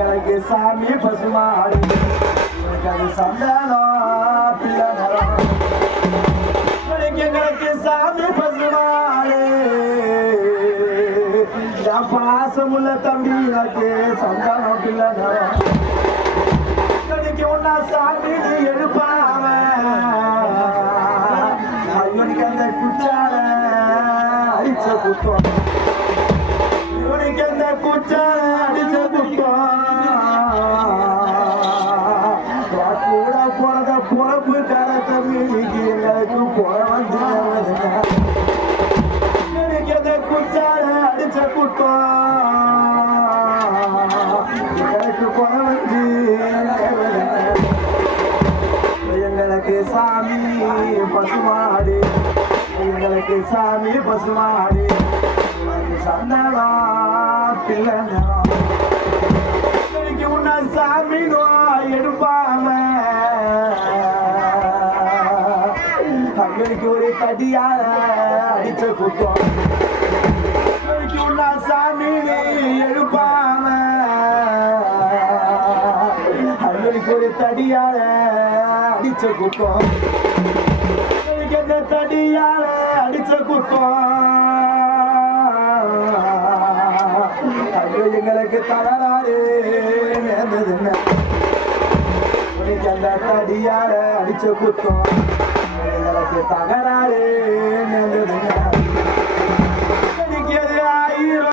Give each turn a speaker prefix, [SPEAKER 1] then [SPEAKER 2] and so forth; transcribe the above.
[SPEAKER 1] எங்களுக்கு சாமி பசுமாடு எங்களுக்கு அது சந்தானம் பிள்ளை நலம். எங்களுக்கு எங்களுக்கு சாமி பசுமாடு என் பாசமுள்ள தம்பி எனக்கு சந்தானம் பிள்ளை நலம். இவனுக்கு ஒன்னா சாமி நீ பிறந்த தர தம்பி மீனிக்கு எங்களுக்கு புற வந்து இவனுக்கு அடிச்ச குத்தம் எனக்கு புற எங்களுக்கு சாமி பசுமாடு. எங்களுக்கு சாமி பசுமாடு. சந்தனா சந்தனம் பிள்ளைங்களாம் உன்ன சாமி நோ எங்களுக்கு ஒரு தடியால அடிச்ச குத்தம் எங்களுக்கு உன்ன சாமி எழுப்பாம அவங்களுக்கு ஒரு தடியால அடிச்ச குப்பம் அவங்களுக்கு அந்த தடியால அடிச்ச குப்பம் அது எங்களுக்கு தகராறு நேர்ந்ததுன்னு அவங்களுக்கு அந்த தடியால அடிச்ச குத்தம் தகராறு நேர்ந்ததுன்னு எனக்கு எது